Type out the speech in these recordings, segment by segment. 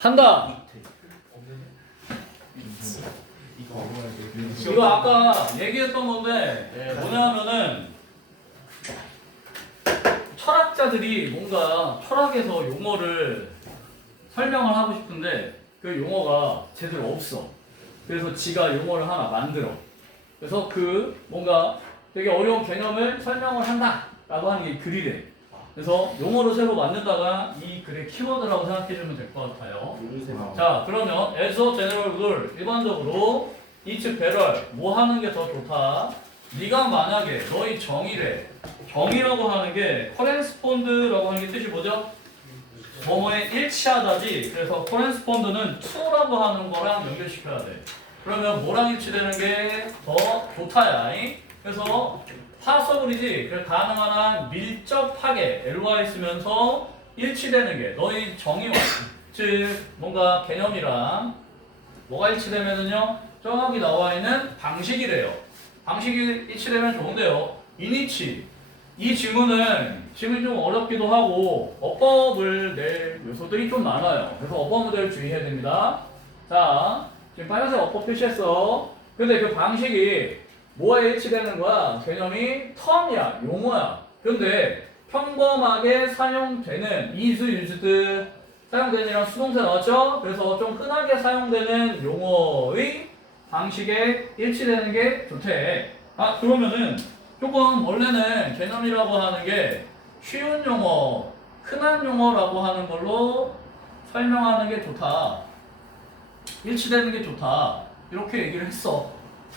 한다. 이거 아까 얘기했던 건데 뭐냐면은 철학자들이 뭔가 철학에서 용어를 설명을 하고 싶은데 그 용어가 제대로 없어. 그래서 지가 용어를 하나 만들어. 그래서 그 뭔가 되게 어려운 개념을 설명을 한다라고 하는 게 글이래. 그래서 용어를 새로 만든다가 이 글의 키워드라고 생각해주면 될 것 같아요. 자, 그러면 as a general rule, 일반적으로 it's better, 뭐 하는 게 더 좋다. 네가 만약에 너희 정의래. 정의라고 하는 게 correspond라고 하는 게 뜻이 뭐죠? 뭐뭐에 일치하다지. 그래서 correspond는 to라고 하는 거랑 연결시켜야 돼. 그러면 뭐랑 일치되는 게 더 좋다야. 그래서 파서블이지. 그래서 가능한 한 밀접하게 LY 쓰면서 일치되는 게 너희 정의와 즉 뭔가 개념이랑 뭐가 일치되면은요 저기 나와 있는 방식이래요. 방식이 일치되면 좋은데요. 인이치 이 질문이 좀 어렵기도 하고 어법을 낼 요소들이 좀 많아요. 그래서 어법 모델 주의해야 됩니다. 자, 지금 빨간색 어법 표시했어. 근데 그 방식이 뭐에 일치되는 거야? 개념이 텀이야, 용어야. 그런데 평범하게 사용되는 is used 사용되는이랑 수동태 나왔죠? 그래서 좀 흔하게 사용되는 용어의 방식에 일치되는 게 좋대. 아, 그러면은 조금 원래는 개념이라고 하는 게 쉬운 용어, 흔한 용어라고 하는 걸로 설명하는 게 좋다. 일치되는 게 좋다. 이렇게 얘기를 했어.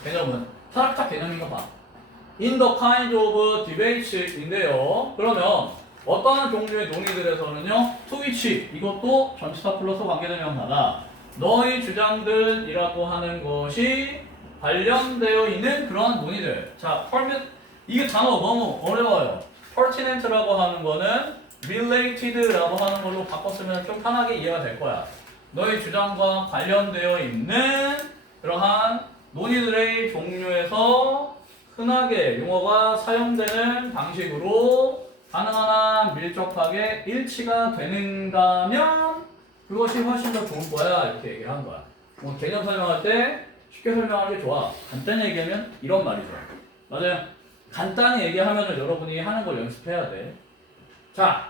개념은. 철학적 개념인가 봐. In the kind of debates인데요. 그러면 어떠한 종류의 논의들에서는요. to which 이것도 전치사 플러스 관계된 명사다. 너의 주장들이라고 하는 것이 관련되어 있는 그러한 논의들. 자, 이게 단어 너무 어려워요. pertinent라고 하는 거는 related라고 하는 걸로 바꿨으면 좀 편하게 이해가 될 거야. 너의 주장과 관련되어 있는 그러한 논의들의 종류에서 흔하게 용어가 사용되는 방식으로 가능한 한 밀접하게 일치가 되는다면 그것이 훨씬 더 좋은 거야. 이렇게 얘기를 한 거야. 뭐 개념 설명할 때 쉽게 설명하는 게 좋아. 간단히 얘기하면 이런 말이죠. 맞아요. 간단히 얘기하면 여러분이 하는 걸 연습해야 돼. 자,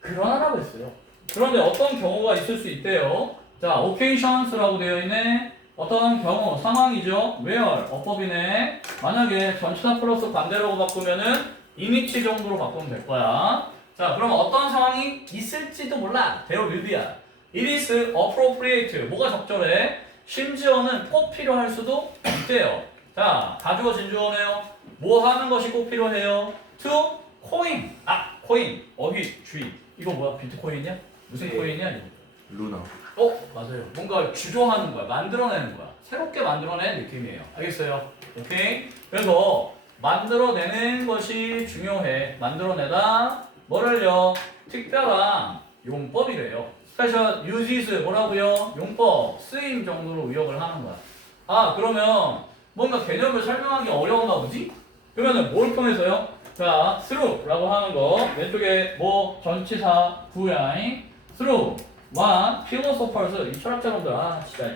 그러하라고 했어요. 그런데 어떤 경우가 있을 수 있대요. 자, occasions라고 되어 있네. 어떤 경우, 상황이죠. where, 어법이네. 만약에 전치사 플러스 관대라고 바꾸면은 in이치 정도로 바꾸면 될 거야. 자, 그럼 어떤 상황이 있을지도 몰라. there will be야. It is appropriate. 뭐가 적절해? 심지어는 꼭 필요할 수도 있대요. 자, 가주어 진주어네요. 뭐 하는 것이 꼭 필요해요? to coin. 코인. 어휘, 주의. 이거 뭐야? 비트코인이야? 무슨 코인이야, 이거? 루나. 맞아요. 뭔가 주조하는 거야. 만들어내는 거야. 새롭게 만들어내는 느낌이에요. 알겠어요? 오케이? 그래서 만들어내는 것이 중요해. 만들어내다 뭐를요? 특별한 용법이래요. 스페셜 uses 뭐라고요? 용법, 쓰임 정도로 의역을 하는 거야. 아, 그러면 뭔가 개념을 설명하기 어려운가 보지? 그러면은 뭘 통해서요? 자, through라고 하는 거 왼쪽에 뭐 전치사 구야잉 through one philosophers 이 철학자분들 진짜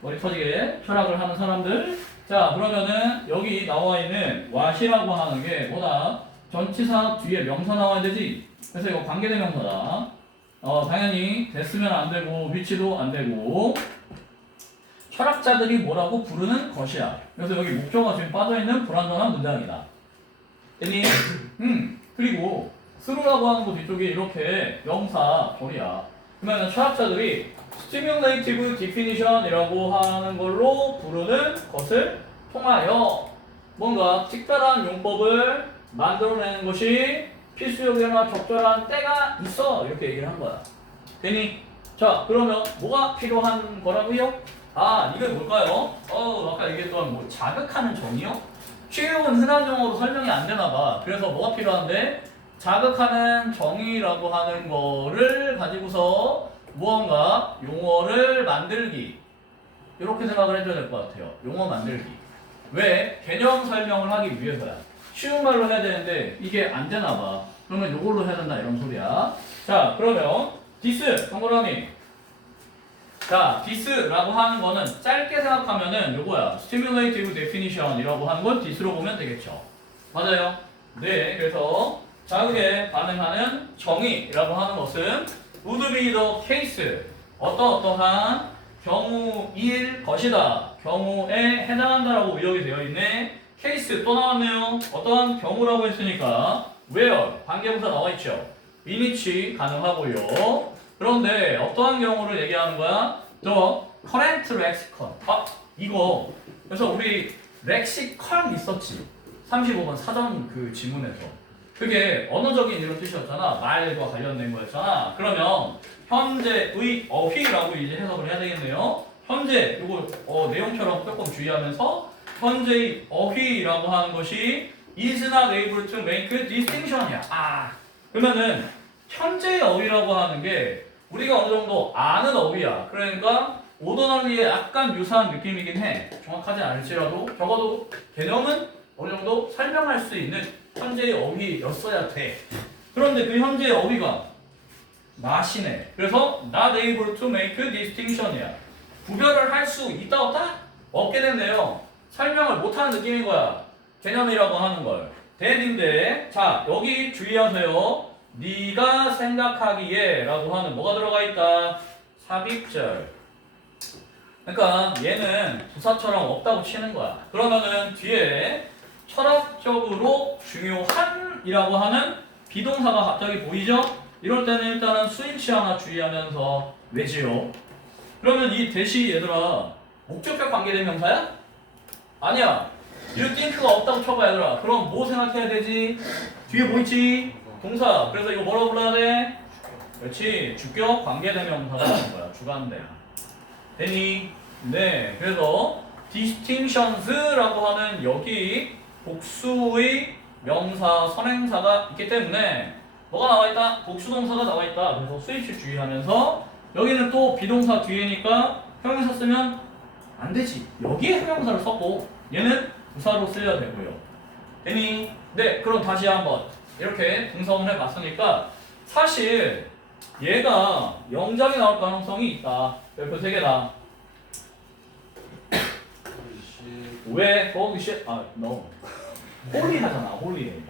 머리 터지게 철학을 하는 사람들. 자, 그러면은 여기 나와 있는 what이라고 하는 게 뭐다? 전치사 뒤에 명사 나와야 되지. 그래서 이거 관계대명사다. 당연히 됐으면 안 되고 위치도 안 되고 철학자들이 뭐라고 부르는 것이야. 그래서 여기 목적어가 지금 빠져있는 불완전한 문장이다. 됐니? 그리고 through라고 하는 거 뒤쪽에 이렇게 명사 절이야. 그러면 철학자들이 stimulative definition이라고 하는 걸로 부르는 것을 통하여 뭔가 특별한 용법을 만들어내는 것이 필수적이나 적절한 때가 있어. 이렇게 얘기를 한 거야. 되니? 자, 그러면 뭐가 필요한 거라고요? 이게 뭘까요? 아까 얘기했던 뭐 자극하는 정의요? 쉬운 흔한 용어로 설명이 안 되나 봐. 그래서 뭐가 필요한데? 자극하는 정의라고 하는 거를 가지고서 무언가 용어를 만들기. 이렇게 생각을 해줘야 될 것 같아요. 용어 만들기. 왜? 개념 설명을 하기 위해서야. 쉬운 말로 해야 되는데 이게 안 되나 봐. 그러면 요걸로 해야 된다 이런 소리야. 자, 그러면 this 동그라미 자, this라고 하는 거는 짧게 생각하면은 요거야. stimulative definition이라고 하는 건 this로 보면 되겠죠. 맞아요. 네, 그래서 자극에 반응하는 정의라고 하는 것은 would be the case. 어떠한 경우일 것이다. 경우에 해당한다라고 의역이 되어 있네. 케이스 또 나왔네요. 어떠한 경우라고 했으니까 where 관계부사 나와 있죠. in which 가능하고요. 그런데 어떠한 경우를 얘기하는 거야? The current lexicon. 아, 이거 그래서 우리 렉시컨 있었지. 35번 사전 그 지문에서. 그게 언어적인 이런 뜻이었잖아. 말과 관련된 거였잖아. 그러면 현재의 어휘라고 이제 해석을 해야 되겠네요. 현재 이거 내용처럼 조금 주의하면서 현재의 어휘라고 하는 것이 is not able to make distinction이야. 그러면은 현재의 어휘라고 하는 게 우리가 어느 정도 아는 어휘야. 그러니까 오더널리에 약간 유사한 느낌이긴 해. 정확하지 않을지라도 적어도 개념은 어느 정도 설명할 수 있는 현재의 어휘였어야 돼. 그런데 그 현재의 어휘가 not이네. 그래서 not able to make distinction이야. 구별을 할 수 있다 없다? 없게 됐네요. 설명을 못하는 느낌인 거야. 개념이라고 하는 걸. 대인데 자 여기 주의하세요. 네가 생각하기에 라고 하는 뭐가 들어가 있다? 삽입절. 그러니까 얘는 부사처럼 없다고 치는 거야. 그러면은 뒤에 철학적으로 중요한 이라고 하는 비동사가 갑자기 보이죠? 이럴 때는 일단은 수인치 하나 주의하면서 왜지요? 그러면 이 대시 얘들아 목적격 관계대명사야? 아니야. you think가 없다고 쳐봐 얘들아. 그럼 뭐 생각해야 되지? 뒤에 뭐 있지? 동사. 그래서 이거 뭐라고 불러야 돼? 그렇지. 주격 관계대명사가 되는 거야. 주관대야. 되니? 네. 그래서 distinctions라고 하는 여기 복수의 명사 선행사가 있기 때문에 뭐가 나와 있다? 복수동사가 나와 있다. 그래서 스위치 주의하면서 여기는 또 비동사 뒤에니까 형용사 쓰면 안 되지. 여기에 형용사를 썼고 얘는 부사로 쓰여야 되고요. 되니? 네. 그럼 다시 한번 이렇게 분석을 해봤으니까 사실 얘가 영장이 나올 가능성이 있다. 별표 3개다. 왜? holy no. 홀리 하잖아. 홀리.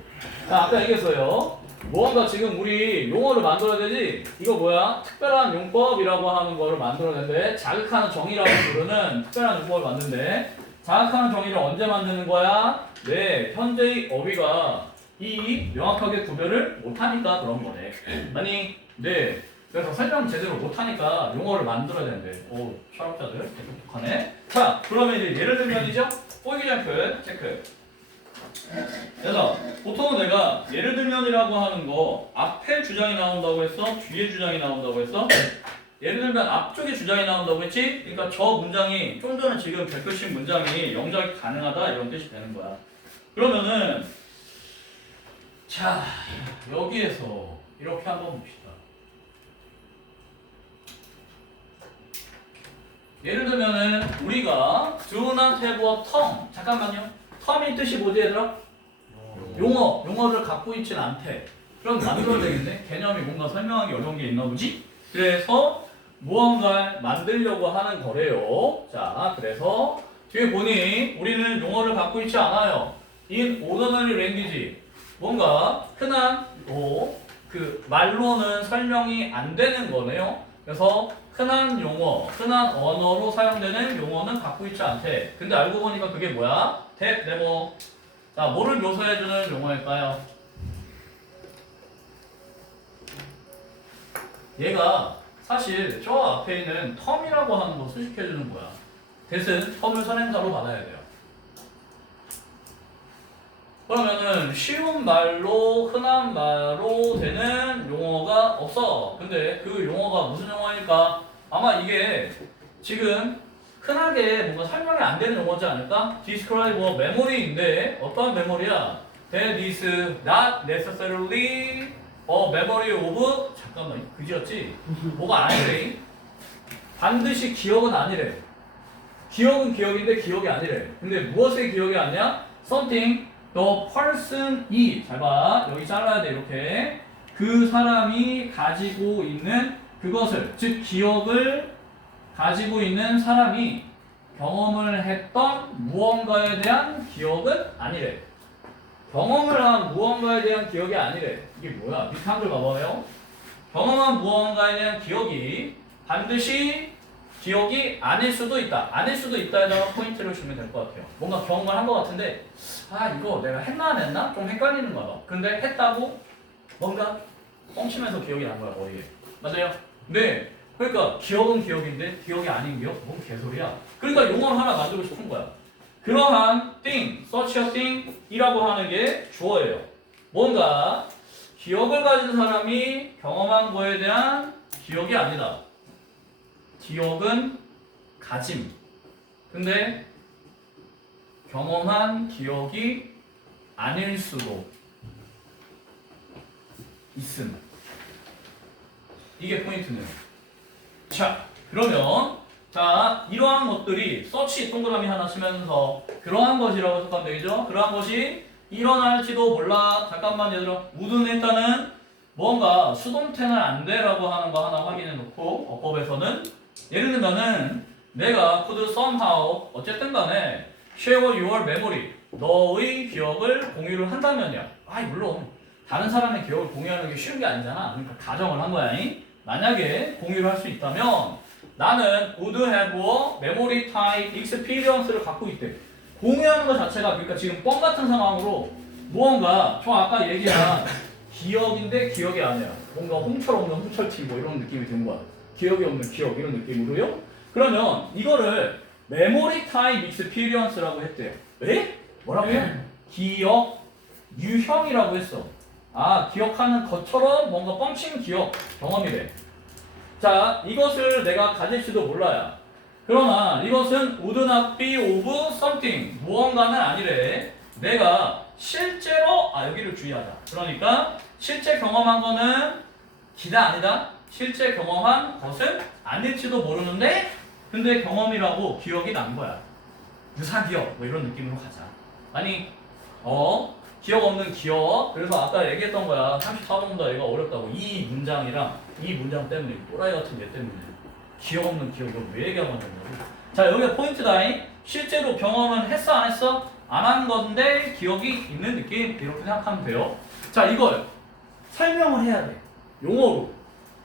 자, 아까 얘기했어요. 무언가 지금 우리 용어를 만들어야 되지. 이거 뭐야? 특별한 용법이라고 하는 거를 만들어내는데 자극하는 정의라고 부르는 특별한 용법을 만드는데 자극하는 정의를 언제 만드는 거야? 네, 현재의 어휘가 이 명확하게 구별을 못하니까 그런 거네. 아니, 네. 그래서 설명 제대로 못하니까 용어를 만들어야 되는데. 오, 철학자들 되게 똑똑하네. 자, 그러면 이제 예를 들면이죠. 포기 잼플 체크. 그래서 보통은 내가 예를 들면이라고 하는 거 앞에 주장이 나온다고 했어? 뒤에 주장이 나온다고 했어? 예를 들면 앞쪽에 주장이 나온다고 했지? 그러니까 저 문장이 좀 전에 지금 별표신 문장이 영작이 가능하다 이런 뜻이 되는 거야. 그러면은 자 여기에서 이렇게 한번 봅시다. 예를 들면은 우리가 do not have a term. 잠깐만요. term이 뜻이 뭐지 얘들아? 용어를 갖고 있진 않대. 그럼 만들어야 되겠네? 개념이 뭔가 설명하기 어려운 게 있나 보지? 그래서 무언가를 만들려고 하는 거래요. 자, 그래서 뒤에 보니 우리는 용어를 갖고 있지 않아요. in ordinary language. 뭔가 흔한 그 말로는 설명이 안 되는 거네요. 그래서 흔한 용어, 흔한 언어로 사용되는 용어는 갖고 있지 않대. 근데 알고 보니까 그게 뭐야? 데모. 자, 뭐를 묘사해주는 용어일까요? 얘가 사실 저 앞에 있는 텀이라고 하는 거 수식해주는 거야. 대신 텀을 선행사로 받아야 돼요. 그러면은 쉬운 말로 흔한 말로 되는 용어가 없어. 근데 그 용어가 무슨 용어일까? 아마 이게 지금 흔하게 뭔가 설명이 안 되는 용어지 않을까? describe a memory인데 어떤 메모리야? That is not necessarily a memory of 잠깐만 그지였지? 뭐가 아니래? 반드시 기억은 아니래. 기억은 기억인데 기억이 아니래. 근데 무엇의 기억이 아니야? Something the person이 잘 봐. 여기 잘라야 돼 이렇게. 그 사람이 가지고 있는 그것을 즉 기억을 가지고 있는 사람이 경험을 했던 무언가에 대한 기억은 아니래. 경험을 한 무언가에 대한 기억이 아니래. 이게 뭐야? 밑에 한글 봐봐요. 경험한 무언가에 대한 기억이 반드시 기억이 아닐 수도 있다. 아닐 수도 있다에다가 포인트를 주면 될 것 같아요. 뭔가 경험을 한 것 같은데 아 이거 내가 했나 안 했나? 좀 헷갈리는 거다. 근데 했다고 뭔가 뻥치면서 기억이 난 거야 머리에. 맞아요? 네. 그러니까 기억은 기억인데 기억이 아닌 기억? 뭔 개소리야. 그러니까 용어를 하나 만들고 싶은 거야. 그러한 thing, such a thing 이라고 하는 게 주어예요. 뭔가 기억을 가진 사람이 경험한 거에 대한 기억이 아니다. 기억은 가짐. 근데 경험한 기억이 아닐 수도 있음. 이게 포인트네요. 자, 그러면 자 이러한 것들이 서치 동그라미 하나 치면서 그러한 것이라고 해석하면 되겠죠? 그러한 것이 일어날지도 몰라. 잠깐만 얘들아. 우드는 일단은 뭔가 수동태는 안 돼라고 하는 거 하나 확인해 놓고 어법에서는 예를 들면은 내가 could somehow 어쨌든 간에 share your memory 너의 기억을 공유를 한다면요. 물론 다른 사람의 기억을 공유하는 게 쉬운 게 아니잖아. 그러니까 가정을 한 거야. 만약에 공유를 할 수 있다면 나는 would have a memory type experience를 갖고 있대. 공유하는 것 자체가 그러니까 지금 뻥 같은 상황으로 무언가 저 아까 얘기한 기억인데 기억이 아니야. 뭔가 홈철 없는 홈철티 뭐 이런 느낌이 드는 거야. 기억이 없는 기억 이런 느낌으로요. 그러면 이거를 메모리 타입 익스피리언스라고 했대요. 에? 뭐라고요? 기억 유형이라고 했어. 기억하는 것처럼 뭔가 뻥친 기억 경험이래. 자, 이것을 내가 가질지도 몰라야. 그러나 이것은 would not be of something 무언가는 아니래. 내가 실제로 여기를 주의하자. 그러니까 실제 경험한 거는 기다 아니다. 실제 경험한 것은 아닐지도 모르는데 근데 경험이라고 기억이 난 거야. 유사기억 뭐 이런 느낌으로 가자. 기억 없는 기억. 그래서 아까 얘기했던 거야. 34번보다 얘가 어렵다고. 이 문장이랑 이 문장 때문에 또라이 같은 게 때문에 기억 없는 기억 이거 왜 얘기하고 있는 거지? 자 여기가 포인트다잉. 실제로 경험은 했어 안 했어? 안 한 건데 기억이 있는 느낌 이렇게 생각하면 돼요. 자 이걸 설명을 해야 돼. 용어로.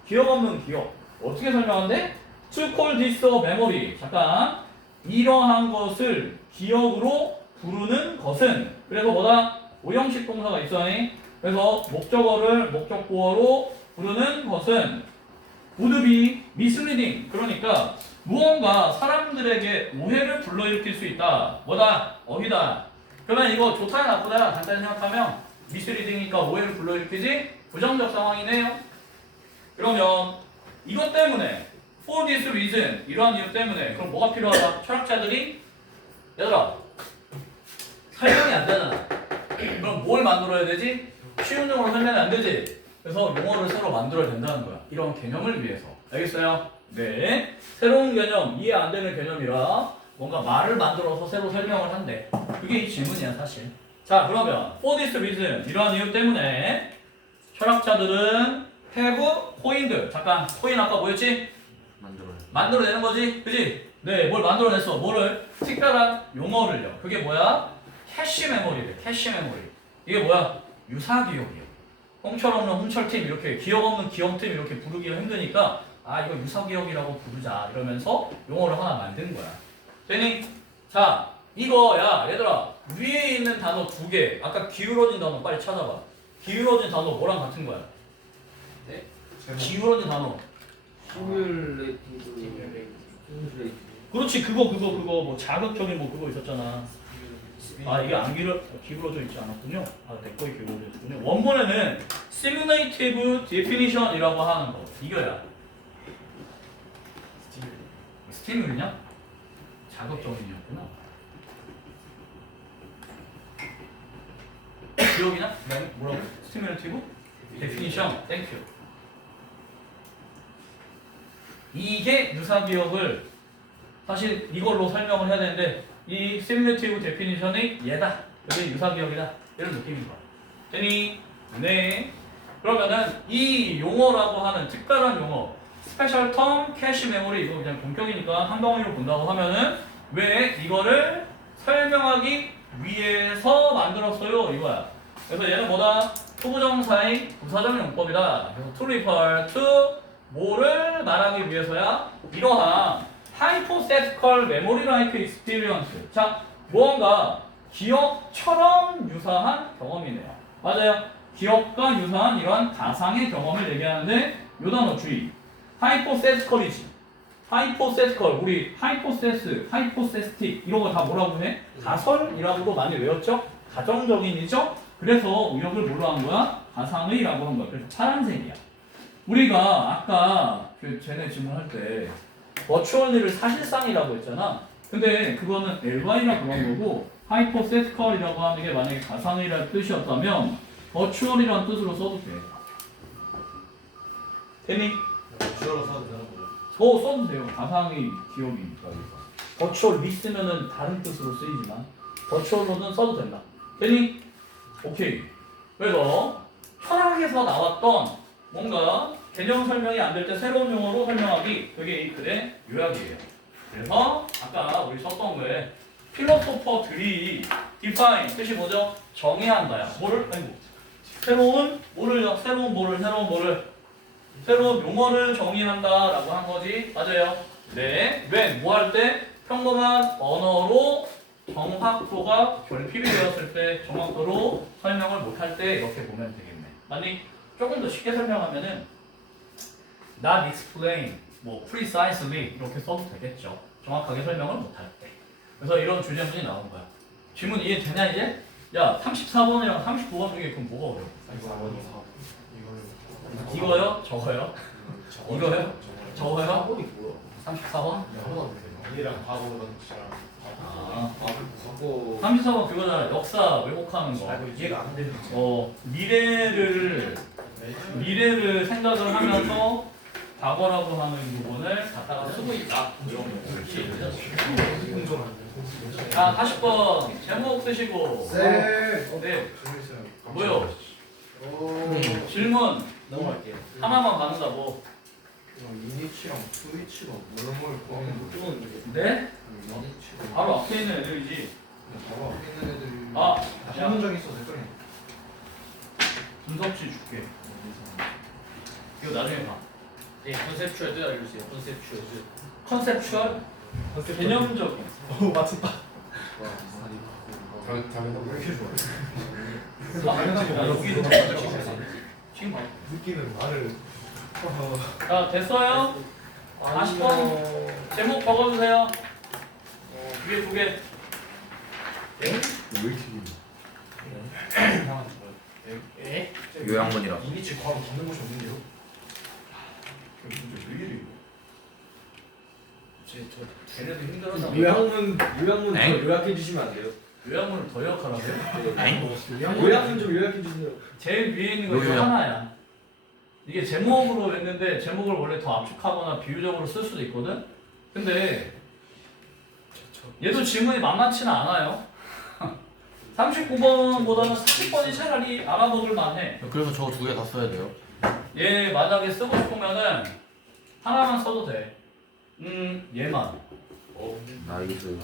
기억 없는 기억. 어떻게 설명하는데? To call this a memory. 잠깐. 이러한 것을 기억으로 부르는 것은 그래서 뭐다? 오형식 동사가 있어요. 그래서 목적어를 목적구어로 부르는 것은 would be misleading. 그러니까 무언가 사람들에게 오해를 불러일으킬 수 있다. 뭐다? 어휘다. 그러면 이거 좋다 나쁘다 간단히 생각하면 misleading이니까 오해를 불러일으키지 부정적 상황이네요. 그러면 이것 때문에 for this reason 이러한 이유 때문에 그럼 뭐가 필요하다? 철학자들이 얘들아 설명이 안 되잖아. 그럼 뭘 만들어야 되지? 쉬운 용어로 설명이 안 되지? 그래서 용어를 새로 만들어야 된다는 거야. 이런 개념을 위해서. 알겠어요? 네. 새로운 개념, 이해 안 되는 개념이라 뭔가 말을 만들어서 새로 설명을 한대. 그게 이 질문이야 사실. 자 그러면 for this reason 이러한 이유 때문에 철학자들은 have coined 잠깐 coin 아까 뭐였지? 만들어내는 거지? 그지? 네, 뭘 만들어냈어? 뭐를? 특별한 용어를요. 그게 뭐야? 캐시 메모리래. 캐시 메모리. 이게 뭐야? 유사기억이야. 홍철 없는 홍철팀 이렇게 기억 없는 기억팀 이렇게 부르기가 힘드니까 이거 유사기억이라고 부르자 이러면서 용어를 하나 만든 거야. 되니? 자 이거 얘들아 위에 있는 단어 두 개 아까 기울어진 단어 빨리 찾아봐. 기울어진 단어 뭐랑 같은 거야? 네? 기울어진 단어 시뮬레이티브. 그렇지 그거 뭐 자극적인 뭐 그거 있었잖아. 이게 안 기울어져 있지 않았군요. 내 거에 기울어져 있군요. 원본에는 simulative definition이라고 하는 거 이거야. 스티뮬이냐? 자극적인이었구나. 기억이냐? 뭐라고? 스티뮬레이티브? 데피니션. 땡큐. 이게 유사기억을 사실 이걸로 설명을 해야 되는데 이 시뮬레이티브 데피니션이 얘다. 이게 유사기억이다. 이런 느낌인 거야. 되니? 네. 그러면은 이 용어라고 하는 특별한 용어 스페셜 텀 캐시 메모리 이거 그냥 본격이니까 한 덩어리로 본다고 하면은 왜 이거를 설명하기 위해서 만들었어요 이거야. 그래서 얘는 뭐다? 투부정사의 부사적 용법이다. 그래서 to refer to 뭐를 말하기 위해서야? 이러한 hypothetical memory like experience. 자, 무언가 기억처럼 유사한 경험이네요. 맞아요. 기억과 유사한 이러한 가상의 경험을 얘기하는데 요 단어 주의. hypothetical이지. hypothetical 우리 hypothesis, hypothetic 이런 거 다 뭐라고 해? 가설이라고도 많이 외웠죠? 가정적인이죠? 그래서 의역을 뭐로 한 거야? 가상의라고 한 거야. 그래서 파란색이야. 우리가 아까 그 쟤네 질문할 때 버추얼리를 사실상이라고 했잖아. 근데 그거는 LY라 그런 거고 hypothetical이라고 하는 게 만약에 가상의라는 뜻이었다면 버추얼이라는 뜻으로 써도 돼. 되니? 주어로 써도 되는 거죠. 써도 돼요. 가상의 기억이니까. 버추얼리 쓰면은 다른 뜻으로 쓰이지만 버추얼로는 써도 된다. 되니? 오케이. 그래서 철학에서 나왔던 뭔가 개념 설명이 안 될 때 새로운 용어로 설명하기 그게 이 글의 요약이에요. 그래서 아까 우리 썼던 거에 필로소퍼들이 define 뜻이 뭐죠? 정의한다야. 뭐를? 아이고. 새로운 용어를 정의한다라고 한 거지. 맞아요. 네. when 뭐 할 때? 평범한 언어로 정확도가 결핍이 되었을 때 정확도로 설명을 못할 때 이렇게 보면 되겠네. 맞니? 조금 더 쉽게 설명하면은 not explain, 뭐 precisely 이렇게 써도 되겠죠. 정확하게 설명을 못할 때. 그래서 이런 주제문이 나온 거야. 질문 이해되냐 이제? 야 34번이랑 39번 중에 그럼 뭐가 어려워? 이거요? 저거요? 이거요? 저거요? 34번? 얘랑 과거랑 시랑 아, 과거 34번 그거잖아. 역사 왜곡하는 거. 이해가 안 되는 미래를 생각을 하면서 과거라고 하는 부분을 갖다가 쓰고 있다. 자, 40번 제목 쓰시고. 네. 뭐요? 질문 넘어갈게요. 하나만 받는다고. 유니치랑 트위치가 뭐를 포함해? 네? 유니치가 바로 앞에 있는 애들이지. 바로 앞에 있는 애들이 아, 질문장 있어서 헷갈려. 분석지 줄게. 이거 나중에 봐. 네, 컨셉추얼 뜻 알려주세요. 컨셉추얼 뜻. 컨셉추얼? 개념적인. 맞췄다. 다음에 왜 이렇게 좋아해? 아, 여기도 지금 봐. 느끼는 말을 자, 됐어요? 40번 제목 적어주세요. 두 개. 왜 이렇게 에? 요양문이라. 유니치 과거 받는 곳이 없는데요? 왜 이래 이거? 걔네도 힘들었나 봐. 요양문 더 엥? 요약해 주시면 안 돼요? 요양문을 더 역하라고요? 요양문 좀 요약해 주세요. 제일 위에 있는 거 이거 요양. 하나야. 이게 제목으로 했는데 제목을 원래 더 압축하거나 비유적으로 쓸 수도 있거든? 근데 얘도 질문이 만만치는 않아요. 39번보다는 40번이 차라리 알아먹을 만해. 그래서 저거 두 개 다 써야 돼요. 얘 만약에 쓰고 싶으면은 하나만 써도 돼. 얘만. 나이스.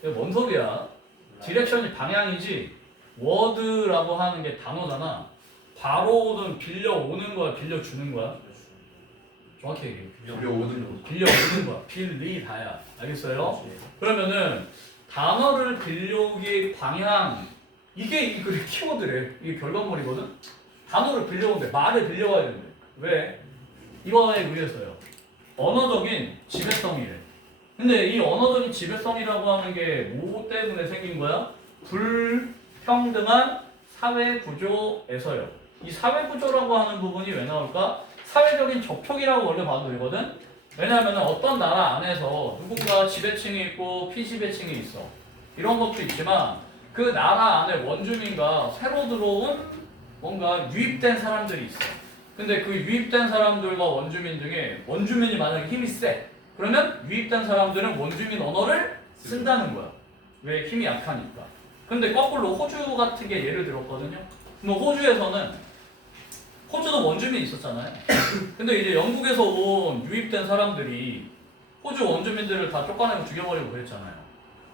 이게 뭔 소리야? 디렉션이 방향이지. 워드라고 하는 게 단어잖아. 바로는 빌려오는 거야, 빌려주는 거야? 정확히 얘기해. 빌려오는 거야. 빌리다야. 알겠어요? 그러면은 단어를 빌려오기의 방향 이게 이 글의 키워드래. 이게 결과물이거든. 단어를 빌려오는데 말을 빌려와야 되는데 왜? 이거에 의해서요. 언어적인 지배성이래. 근데 이 언어적인 지배성이라고 하는 게 뭐 때문에 생긴 거야? 불평등한 사회 구조에서요. 이 사회 구조라고 하는 부분이 왜 나올까? 사회적인 접촉이라고 원래 봐도 되거든. 왜냐하면 어떤 나라 안에서 누군가 지배층이 있고 피지배층이 있어. 이런 것도 있지만 그 나라 안에 원주민과 새로 들어온 뭔가 유입된 사람들이 있어. 근데 그 유입된 사람들과 원주민 중에 원주민이 만약에 힘이 세. 그러면 유입된 사람들은 원주민 언어를 쓴다는 거야. 왜? 힘이 약하니까. 근데 거꾸로 호주 같은 게 예를 들었거든요. 그럼 호주에서는 호주도 원주민이 있었잖아요. 근데 이제 영국에서 온 유입된 사람들이 호주 원주민들을 다 쫓아내고 죽여버리고 그랬잖아요.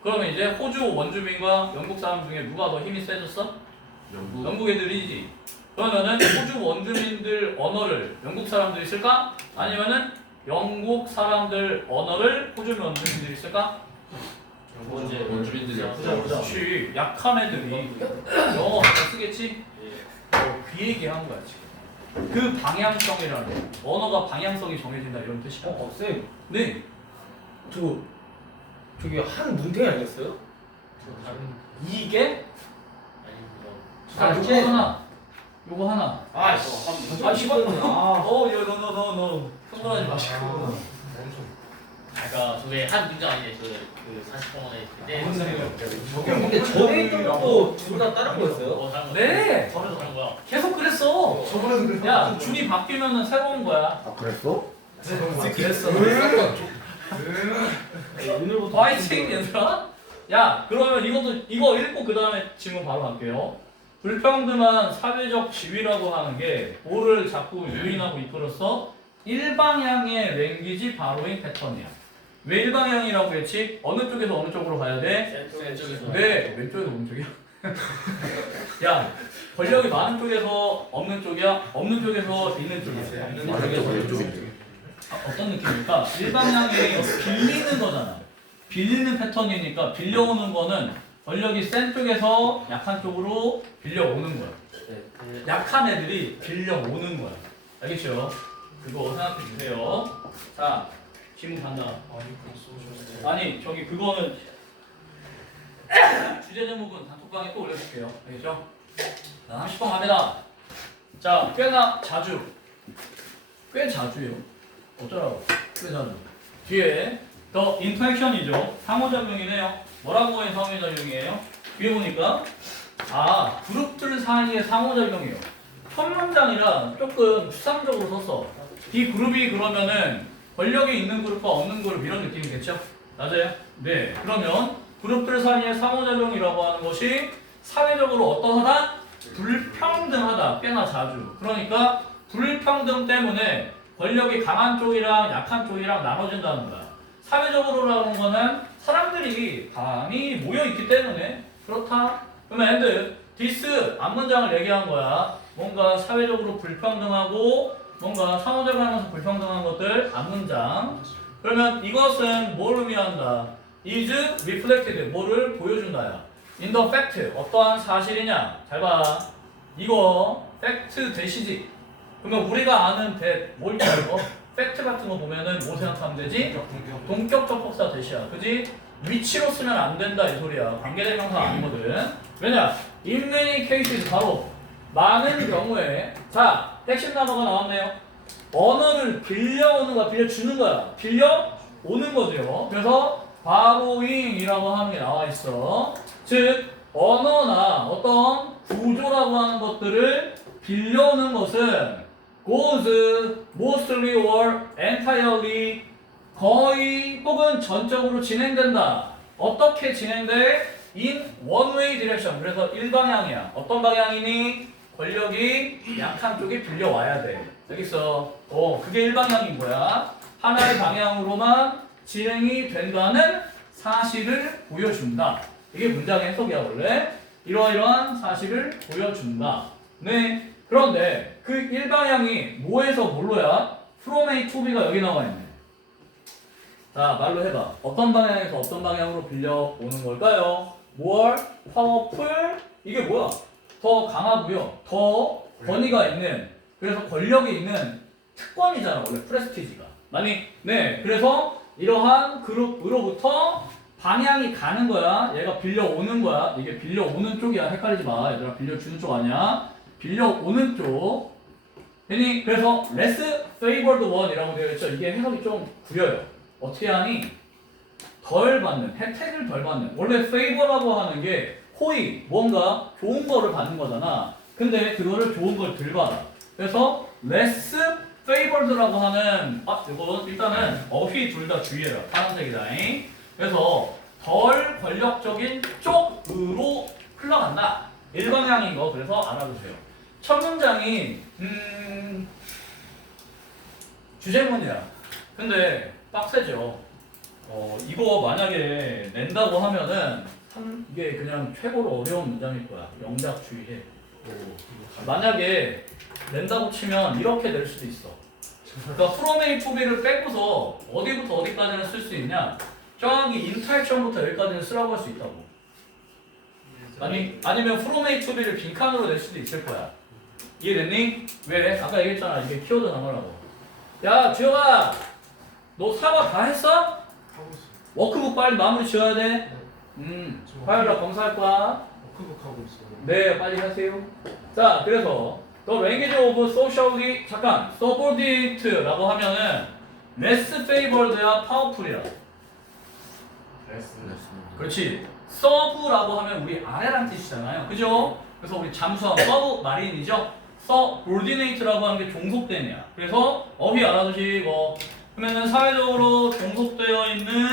그러면 이제 호주 원주민과 영국 사람 중에 누가 더 힘이 세졌어? 영국 애들이지. 그러면은 호주 원주민들 언어를 영국 사람들이 쓸까? 아니면은 영국 사람들 언어를 호주 원주민들이 쓸까? 원주민들이 그렇지. 약한 애들이 영어 잘 쓰겠지? 그 얘기한 거야 지금. 그 방향성이라는 거. 언어가 방향성이 정해진다 이런 뜻이야. 쌤, 네. 저기 한 문태 아니었어요? 다른 이게 아니 뭐 자 요거 하나. 요거 하나. 아, 이거 너 흥분하지 마시고. 아까 저게 한 문장 아니에요. 그 40번에 있을 무슨 때. 소리야? 근데 전에 있던 것도 둘 다 다른 거였어요? 다른 거. 네. 저는 다른 거야. 계속 그랬어. 저번에도 그랬어. 야 줄이 바뀌면은 새로운 거야. 아 그랬어? 그랬어. 오늘부터 화이팅 얘들아. 야 그러면 이거 읽고 그 다음에 질문 바로 할게요. 불평등한 사회적 지위라고 하는 게 뭐를 자꾸 유인하고 이끌었어? 일방향의 랭귀지 바로잉 패턴이야. 왜 일방향이라고 했지? 어느 쪽에서 어느 쪽으로 가야 돼? 왼쪽에서. 네, 왼쪽에서 오른쪽이야. 야, 권력이 많은 쪽에서 없는 쪽이야? 없는 쪽에서 있는 쪽이야? 어떤 느낌입니까? 일방향이 빌리는 거잖아. 빌리는 패턴이니까 빌려오는 거는 권력이 센 쪽에서 약한 쪽으로 빌려오는 거야. 약한 애들이 빌려오는 거야. 알겠죠? 그거 생각해 주세요. 자, 질문 간다. 아니, 저기 그거는 주제 제목은 단톡방에 또 올려줄게요. 알겠죠? 자, 30번 갑니다. 자, 꽤나 자주. 꽤 자주요. 어쩌라고? 꽤 자주. 뒤에 더 인터액션이죠. 상호작용이네요. 뭐라고 해 상호작용이에요? 뒤에 보니까 그룹들 사이의 상호작용이에요. 첫 문장이라 조금 추상적으로 썼어. 이 그룹이 그러면은 권력이 있는 그룹과 없는 그룹 이런 느낌이겠죠? 맞아요? 네. 그러면 그룹들 사이의 상호작용이라고 하는 것이 사회적으로 어떠하다? 불평등하다. 꽤나 자주. 그러니까 불평등 때문에 권력이 강한 쪽이랑 약한 쪽이랑 나눠진다는 거야. 사회적으로라는 거는 사람들이 많이 모여있기 때문에 그렇다. 그러면 and this 앞문장을 얘기한 거야. 뭔가 사회적으로 불평등하고 뭔가 상호작용하면서 불평등한 것들 앞문장. 그러면 이것은 뭘 의미한다? is reflected 뭐를 보여준다야. in the fact 어떠한 사실이냐? 잘 봐. 이거 fact 대시지. 그러면 우리가 아는 뭘지 알고? 팩트 같은 거 보면은 뭐 생각하면 되지? 동격적 복사 대시야. 그지? 위치로 쓰면 안 된다 이 소리야. 관계대명사 아니거든. 왜냐? in many cases 바로 많은 경우에 자 핵심 단어가 나왔네요. 언어를 빌려오는 거야, 빌려주는 거야. 빌려오는 거죠. 그래서 borrowing이라고 하는 게 나와 있어. 즉 언어나 어떤 구조라고 하는 것들을 빌려오는 것은 goes mostly or entirely 거의 혹은 전적으로 진행된다. 어떻게 진행돼? in one way direction. 그래서 일방향이야. 어떤 방향이니? 권력이 약한 쪽에 빌려와야 돼. 여기 있어. 그게 일방향인 거야. 하나의 방향으로만 진행이 된다는 사실을 보여준다. 이게 문장의 해석이야 원래. 이러이러한 사실을 보여준다. 네. 그런데 그 일방향이 뭐에서 뭘로야? from A to B가 여기 나와 있네. 자, 말로 해봐. 어떤 방향에서 어떤 방향으로 빌려오는 걸까요? more powerful 이게 뭐야? 더 강하고요. 더 권위가 있는 그래서 권력이 있는 특권이잖아 원래 프레스티지가. 네. 그래서 이러한 그룹으로부터 방향이 가는 거야. 얘가 빌려오는 거야. 이게 빌려오는 쪽이야. 헷갈리지 마. 얘들아 빌려주는 쪽 아니야. 빌려오는 쪽. 그래서 less favored one이라고 되어 있죠. 이게 해석이 좀 구려요. 어떻게 하니? 덜 받는, 혜택을 덜 받는. 원래 favor라고 하는 게 호의, 뭔가 좋은 거를 받는 거잖아. 근데 그거를 좋은 걸 덜 받아. 그래서 less favored라고 하는 이거 일단은 어휘 둘 다 주의해라. 파란색이다. 그래서 덜 권력적인 쪽으로 흘러간다. 일방향인 거 그래서 알아두세요. 첫 문장이 주제문이야. 근데 빡세죠. 이거 만약에 낸다고 하면은 이게 그냥 최고로 어려운 문장일 거야. 영작 주의해. 만약에 낸다고 치면 이렇게 낼 수도 있어. 그러니까 from A to B를 빼고서 어디부터 어디까지는 쓸 수 있냐? 저기 인터액션부터 여기까지는 쓰라고 할 수 있다고. 아니면 from A to B를 빈칸으로 낼 수도 있을 거야. 이해됐니? 왜? 아까 얘기했잖아. 이게 키워드 나오라고. 야, 주혁아, 너 사과 다 했어? 하고 있어. 워크북 빨리 마무리 지어야 돼. 화요일날 검사할 거야. 워크북 하고 있어. 네, 빨리 하세요. 자, 그래서 The language of socially subordinate라고 하면은 less favored야 powerful이야. 그렇지. sub라고 하면 우리 아래란 뜻이잖아요. 그죠? 그래서 우리 잠수함 submarine이죠. subordinate라고 하는 게 종속된이야. 그래서 어휘 알아두시 뭐 그러면은 사회적으로 종속되어 있는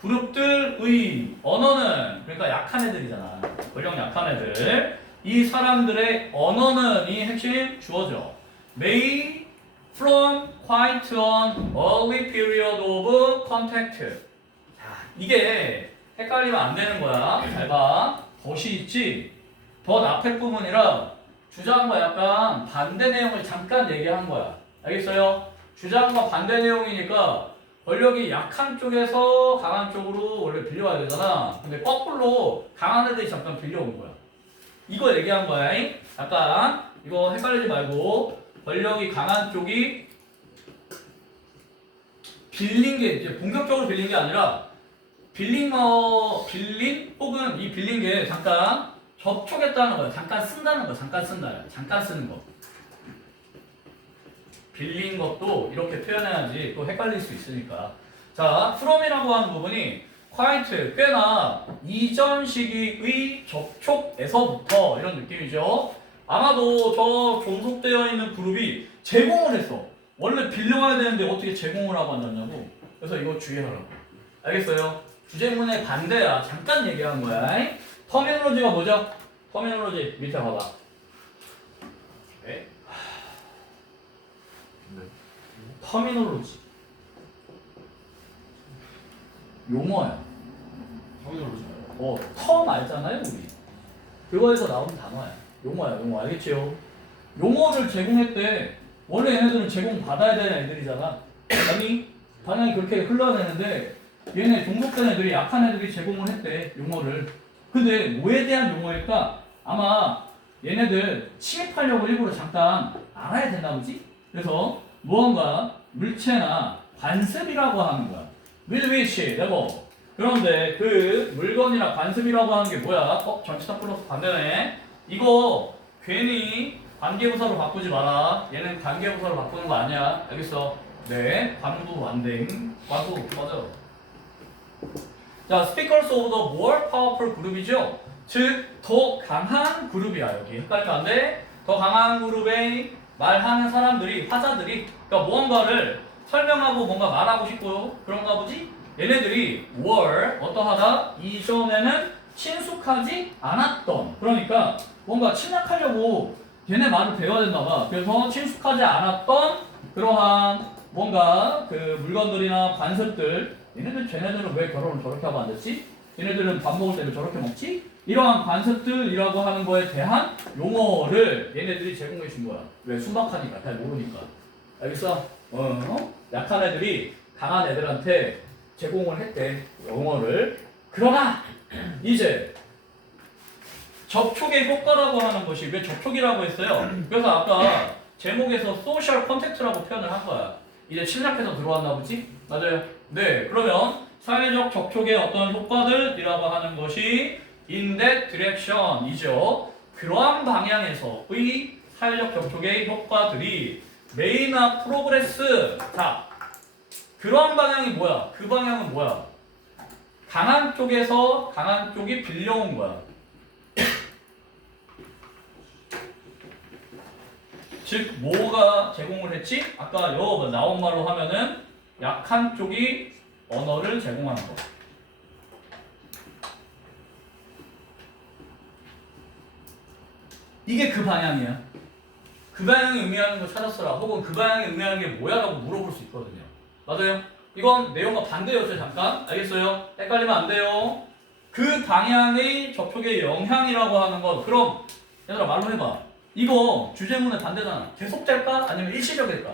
그룹들의 언어는 그러니까 약한 애들이잖아. 권력 약한 애들. 이 사람들의 언어는 이 핵심 주어져. May from quite an early period of contact. 자, 이게 헷갈리면 안 되는 거야. 잘 봐. 덫이 있지. 덫 앞에 부분이라 주장과 약간 반대 내용을 잠깐 얘기한 거야. 알겠어요? 주장과 반대 내용이니까 권력이 약한 쪽에서 강한 쪽으로 원래 빌려와야 되잖아. 근데 거꾸로 강한 애들이 잠깐 빌려온 거야. 이거 얘기한 거야. 약간 이거 헷갈리지 말고 권력이 강한 쪽이 빌린 게 이제 본격적으로 빌린 게 아니라 빌린 혹은 이 빌린 게 잠깐 접촉했다는 거야. 잠깐 쓴다는 거야. 잠깐 쓴다. 잠깐 쓰는 거. 빌린 것도 이렇게 표현해야지 또 헷갈릴 수 있으니까. 자, from이라고 하는 부분이 quite 꽤나 이전 시기의 접촉에서부터 이런 느낌이죠. 아마도 저 종속되어 있는 그룹이 제공을 했어. 원래 빌려와야 되는데 어떻게 제공을 하고 앉았냐고. 그래서 이거 주의하라고. 알겠어요? 주제문의 반대야. 잠깐 얘기한 거야. 터미놀로지가 뭐죠? 터미놀로지 밑에 봐봐. 네? 터미놀로지. 용어야. 텀 알잖아요, 우리. 그거에서 나온 단어야. 용어야, 용어. 알겠지요? 용어를 제공했대. 원래 얘네들은 제공받아야 되는 애들이잖아. 아니, 당연히 그렇게 흘러내는데 얘네 종속된 애들이 약한 애들이 제공을 했대. 용어를. 근데 뭐에 대한 용어일까? 아마 얘네들 취입하려고 일부러 잠깐 알아야 되나 보지? 그래서 무언가 물체나 관습이라고 하는 거야. with which, 내고. 그런데 그 물건이나 관습이라고 하는 게 뭐야? 전치사 플러스 반대네. 이거 괜히 관계부사로 바꾸지 마라. 얘는 관계부사로 바꾸는 거 아니야. 알겠어? 네. 관부 완댕. 관부 맞아. 자, speakers of the more powerful 그룹이죠. 즉, 더 강한 그룹이야. 여기 헷갈리면 안 돼. 더 강한 그룹의 말하는 사람들이, 화자들이, 그러니까 무언가를 설명하고 뭔가 말하고 싶고 그런가 보지? 얘네들이 were 어떠하다? 이전에는 친숙하지 않았던, 그러니까 뭔가 침략하려고 얘네 말을 배워야 됐나 봐. 그래서 친숙하지 않았던 그러한 뭔가 그 물건들이나 관습들. 쟤네들은 왜 결혼을 저렇게 하고 앉았지? 얘네들은 밥 먹을 때는 저렇게 먹지? 이러한 관습들이라고 하는 거에 대한 용어를 얘네들이 제공해 준 거야. 왜? 순박하니까, 잘 모르니까. 알겠어? 약한 애들이 강한 애들한테 제공을 했대, 용어를. 그러나 이제 접촉의 효과라고 하는 것이 왜 접촉이라고 했어요? 그래서 아까 제목에서 social contact라고 표현을 한 거야. 이제 침략해서 들어왔나 보지? 맞아요. 네, 그러면 사회적 접촉의 어떤 효과들이라고 하는 것이 in that direction이죠. 그러한 방향에서의 사회적 접촉의 효과들이 may나 progress. 자, 그러한 방향이 뭐야? 그 방향은 뭐야? 강한 쪽에서 강한 쪽이 빌려온 거야. 즉, 뭐가 제공을 했지? 아까 나온 말로 하면은 약한 쪽이 언어를 제공하는 거. 이게 그 방향이야. 그 방향이 의미하는 걸 찾았어라 혹은 그 방향이 의미하는 게 뭐야 라고 물어볼 수 있거든요. 맞아요? 이건 내용과 반대였어요. 잠깐 알겠어요? 헷갈리면 안 돼요. 그 방향의 접촉의 영향이라고 하는 건 그럼 얘들아 말로 해봐. 이거 주제문의 반대잖아. 계속될까? 아니면 일시적일까?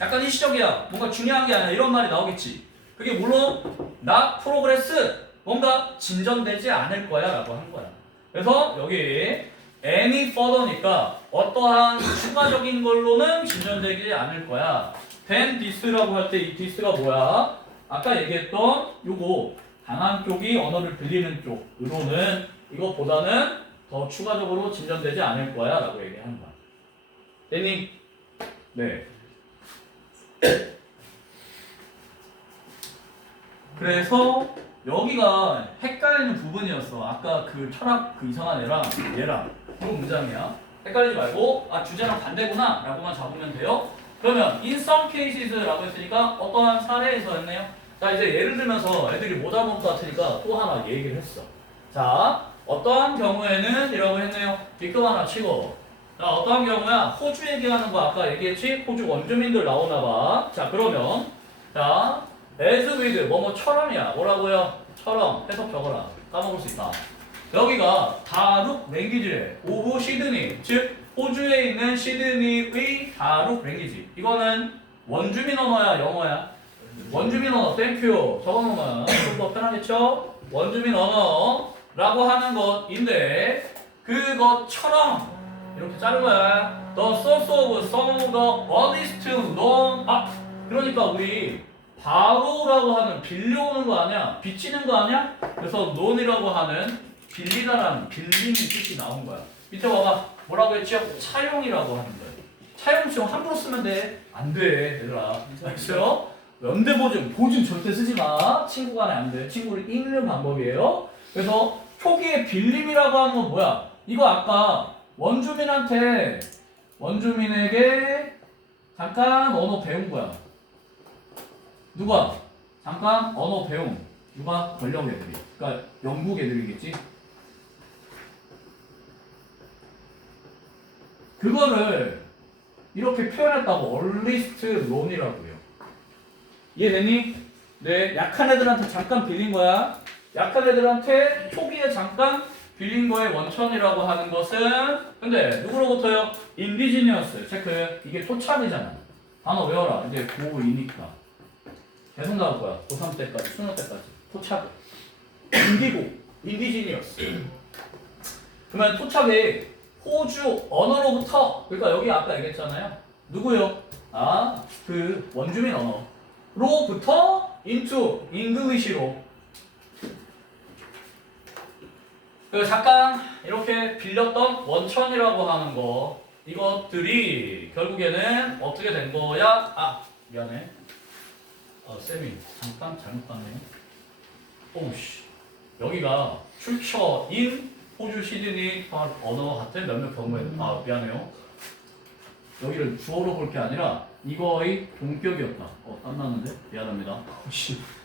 약간 일시적이야. 뭔가 중요한 게 아니라 이런 말이 나오겠지. 그게 물론 not progress 뭔가 진전되지 않을 거야 라고 한 거야. 그래서 여기 any further니까 어떠한 추가적인 걸로는 진전되지 않을 거야. than this라고 할 때 이 this가 뭐야? 아까 얘기했던 요거 강한 쪽이 언어를 빌리는 쪽으로는 이것보다는 더 추가적으로 진전되지 않을 거야 라고 얘기하는 거야. 됐니? 네. 그래서 여기가 헷갈리는 부분이었어. 아까 그 철학 그 이상한 애랑 얘랑 이 문장이야. 헷갈리지 말고 아 주제랑 반대구나 라고만 잡으면 돼요. 그러면 in some cases 라고 했으니까 어떠한 사례에서 했네요. 자 이제 예를 들면서 애들이 못 알아볼 것 같으니까 또 하나 얘기를 했어. 자 어떠한 경우에는 이라고 했네요. 뒷금 하나 치고 자 어떠한 경우야 호주 얘기하는 거 아까 얘기했지? 호주 원주민들 나오나 봐. 자 그러면 자 as with 뭐뭐처럼이야. 뭐라고요? 처럼 해석 적어라. 까먹을 수 있다. 여기가 다룩 랭귀지래. 오브 시드니 즉 호주에 있는 시드니의 다룩 랭귀지. 이거는 원주민 언어야 영어야? 원주민 언어 땡큐 적어놓으면 좀 더 편하겠죠? 원주민 언어라고 하는 것인데 그것처럼 이렇게 자른 거야. The source of some of the earliest known 그러니까 우리 바로라고 하는 빌려오는 거 아니야? 빚지는 거 아니야? 그래서 논이라고 하는 빌리다라는 빌리는 뜻이 나온 거야. 밑에 봐봐. 뭐라고 했죠? 차용이라고 하는 거야. 차용시험 함부로 쓰면 돼. 안 돼, 얘들아. 알겠어요? 연대보증 절대 쓰지 마. 친구 간에 안 돼. 친구를 읽는 방법이에요. 그래서 초기에 빌림이라고 하는 건 뭐야? 이거 아까 원주민에게 잠깐 언어 배운 거야. 누가? 잠깐 언어 배움. 누가? 권력 애들이. 그러니까 영국 애들이겠지. 그거를 이렇게 표현했다고 earliest known이라고 해요. 이해됐니? 네, 약한 애들한테 잠깐 빌린 거야. 약한 애들한테 초기에 잠깐 빌린 거의 원천이라고 하는 것은 근데 누구로부터요? indigenous 체크. 이게 토착이잖아. 단어 외워라. 이제 고2니까. 계속 나올 거야. 고3 때까지, 수능 때까지. 토착. indigenous. 그러면 토착이 호주 언어로부터, 그러니까 여기 아까 얘기했잖아요. 누구요? 그 원주민 언어로부터 into English로. 잠깐 이렇게 빌렸던 원천이라고 하는 거, 이것들이 결국에는 어떻게 된 거야? 미안해. 쌤이 잠깐 잘못 봤네. 오우씨. 여기가 출처인 호주 시드니 언어 같은 몇몇 경우에 미안해요. 여기를 주어로 볼 게 아니라 이거의 동격이었다. 땀나는데? 미안합니다.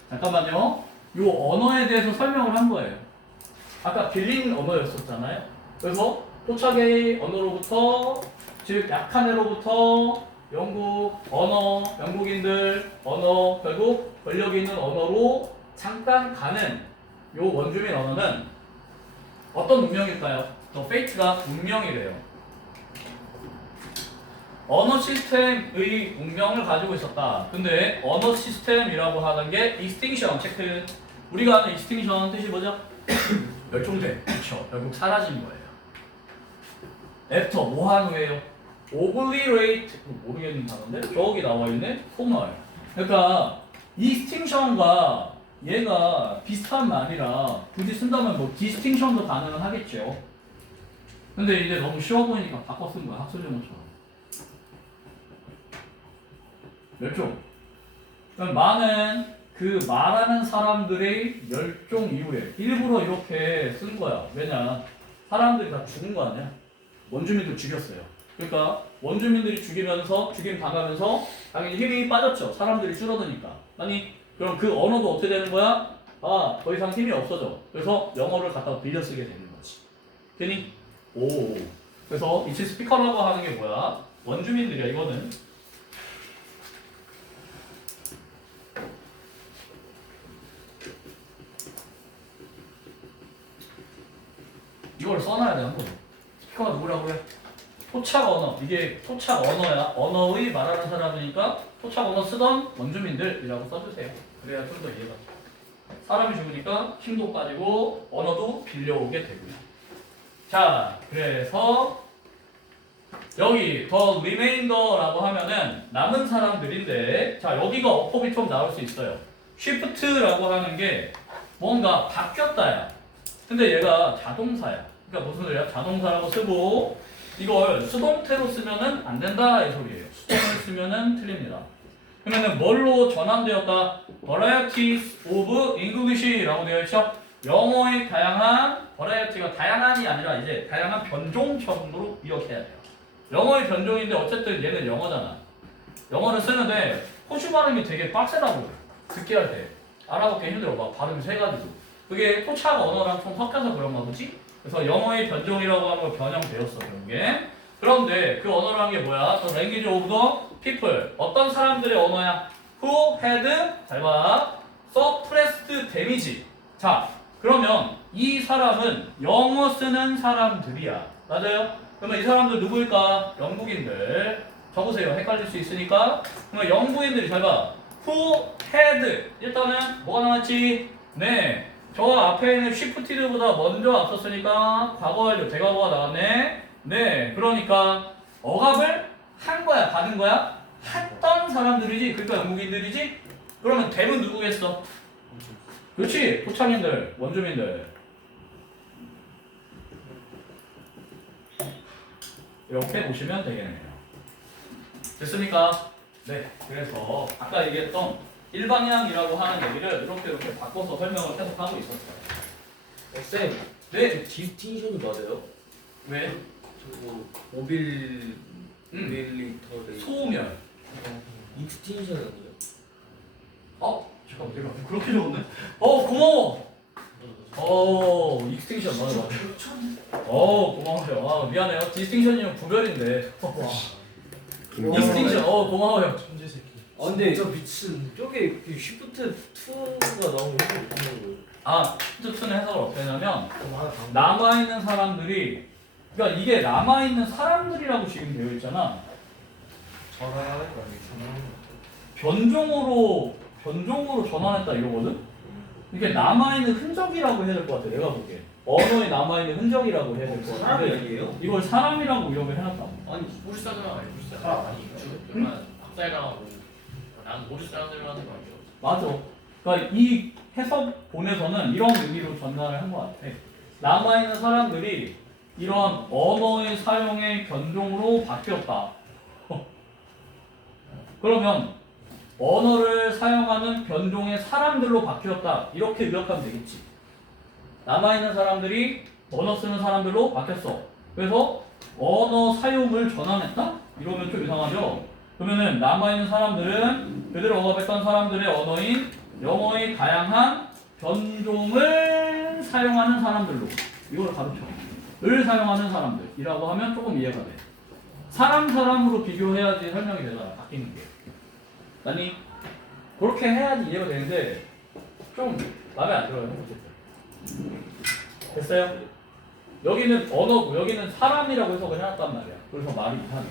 잠깐만요. 이 언어에 대해서 설명을 한 거예요. 아까 빌린 언어였었잖아요. 그래서 토착의 언어로부터 즉 약한 애로부터 영국 언어, 영국인들 언어, 결국 권력 있는 언어로 잠깐 가는 요 원주민 언어는 어떤 운명일까요? 더 페이트가 운명이래요. 언어 시스템의 운명을 가지고 있었다. 근데 언어 시스템이라고 하는 게 extinction 체크. 우리가 아는 extinction 뜻이 뭐죠? 멸종돼. 그렇죠. 결국 사라진 거예요. after 뭐한 후에요? obliterate 모르겠는 단어인데 저기 나와 있네. 소멸. 그러니까 extinction과 얘가 비슷한 말이라 굳이 쓴다면 뭐 distinction도 가능은 하겠죠. 근데 이제 너무 쉬워 보이니까 바꿔 쓴 거야. 학술용어처럼. 멸종. 그럼 많은 그 말하는 사람들의 멸종 이후에 일부러 이렇게 쓴 거야. 왜냐? 사람들이 다 죽은 거 아니야? 원주민들 죽였어요. 그러니까 원주민들이 죽임 당하면서 당연히 힘이 빠졌죠. 사람들이 줄어드니까. 아니 그럼 그 언어도 어떻게 되는 거야? 더 이상 힘이 없어져. 그래서 영어를 갖다가 빌려 쓰게 되는 거지. 괜히? 그래서 이치 스피커라고 하는 게 뭐야? 원주민들이야 이거는. 이걸 써놔야 돼 한번. 스피커가 누구라고 해? 토착 언어. 이게 토착 언어야. 언어의 말하는 사람이니까 토착 언어 쓰던 원주민들이라고 써주세요. 그래야 좀 더 이해가 돼. 사람이 죽으니까 힘도 빠지고 언어도 빌려오게 되고요. 자, 그래서 여기 더 리메인더라고 하면은 남은 사람들인데, 자 여기가 어법이 좀 나올 수 있어요. 쉬프트라고 하는 게 뭔가 바뀌었다야. 근데 얘가 자동사야. 그러니까 무슨 소리야? 자동사라고 쓰고 이걸 수동태로 쓰면은 안 된다 이 소리예요. 수동을 쓰면은 틀립니다. 그러면은 뭘로 전환되었다? varieties of English라고 되어 있죠. 영어의 다양한 variety가 다양한이 아니라 이제 다양한 변종처럼으로 기억해야 돼요. 영어의 변종인데 어쨌든 얘는 영어잖아. 영어를 쓰는데 호주 발음이 되게 빡세다고 듣게 할 때 알아듣기 힘들어. 막 발음이 세가지고 그게 토착 언어랑 좀 섞여서 그런가 보지? 그래서 영어의 변종이라고 하는 걸 변형되었어 그런 게. 그런데 그 언어라는 게 뭐야? The language of the people. 어떤 사람들의 언어야? Who had, 잘 봐, suppressed damage. 자, 그러면 이 사람은 영어 쓰는 사람들이야. 맞아요? 그러면 이 사람들 누구일까? 영국인들. 적으세요. 헷갈릴 수 있으니까. 그러면 영국인들이 잘 봐. Who had. 일단은 뭐가 나왔지? 네. 저 앞에 있는 쉬프티드보다 먼저 앞섰으니까 과거 완료 대과거가 나왔네. 네. 그러니까 억압을 한 거야. 받은 거야? 했던 사람들이지. 그러니까 영국인들이지. 그러면 댐은 누구겠어? 그렇지. 토착인들, 원주민들. 이렇게 보시면 되겠네요. 됐습니까? 네. 그래서 아까 얘기했던 일방향이라고 하는 얘기를 이렇게 바꿔서 설명을 계속 하고 있었어요. 쌤, 네. 디스틴션이 맞아요? 왜? 저거 모빌리터를 소멸. 익스틴션 아니에요? 잠깐만 내가 그렇게 적었네? 고마워. 익스팅션 맞아. 고마워요. 미안해요. 디스팅션이면 구별인데. 익스팅션. 고마워요. 천재 새끼. 근데 진짜 미친 저게 쉬프트 2가 나오면 해석을 투투는 해석을 어떻게 하냐면 하나 더. 남아있는 사람들이, 그러니까 이게 남아있는 사람들이라고 지금 되어 있잖아. 전화하는 거 아니에요? 변종으로 전환했다 이거거든? 이게 남아있는 흔적이라고 해야 될 것 같아, 내가 보기에. 언어에 남아있는 흔적이라고 해야 될 것 사람이 같은데 아니에요? 이걸 사람이라고 이렇게 해놨다고. 아니 우리 사람 아니 우리 사람 아니 그러면 학살당하고 난 우리 사람들만 하는 거 아니죠? 맞아. 그러니까 이 해석 본에서는 이런 의미로 전달을 한 것 같아. 남아있는 사람들이 이런 언어의 사용의 변종으로 바뀌었다. 그러면 언어를 사용하는 변종의 사람들로 바뀌었다. 이렇게 요약하면 되겠지. 남아있는 사람들이 언어 쓰는 사람들로 바뀌었어. 그래서 언어 사용을 전환했다? 이러면 좀 이상하죠? 그러면은 남아있는 사람들은 그대로 억압했던 사람들의 언어인 영어의 다양한 변종을 사용하는 사람들로, 이걸 가르쳐. 을 사용하는 사람들이라고 하면 조금 이해가 돼. 사람으로 비교해야지 설명이 되잖아. 바뀌는 게. 아니 그렇게 해야지 이해가 되는데 좀 마음에 안 들어요. 어쨌든. 됐어요? 여기는 언어고 여기는 사람이라고 해석을 해놨단 말이야. 그래서 말이 이상해.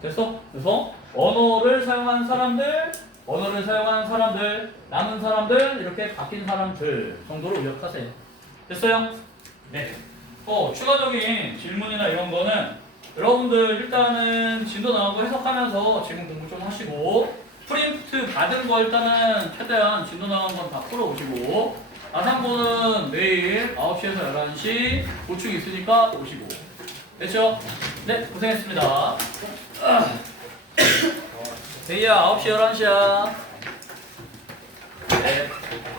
됐어? 그래서 언어를 사용하는 사람들, 언어를 사용하는 사람들, 남은 사람들, 이렇게 바뀐 사람들 정도로 기억하세요. 됐어요? 네. 추가적인 질문이나 이런 거는 여러분들 일단은 진도 나오고 해석하면서 지금 공부 좀 하시고, 프린트 받은 거 일단은 최대한 진도 나온 건 다 풀어오시고, 아산고는 내일 9시에서 11시 보충 있으니까 오시고. 됐죠? 네, 고생했습니다. 내일야 9시 11시야. 네.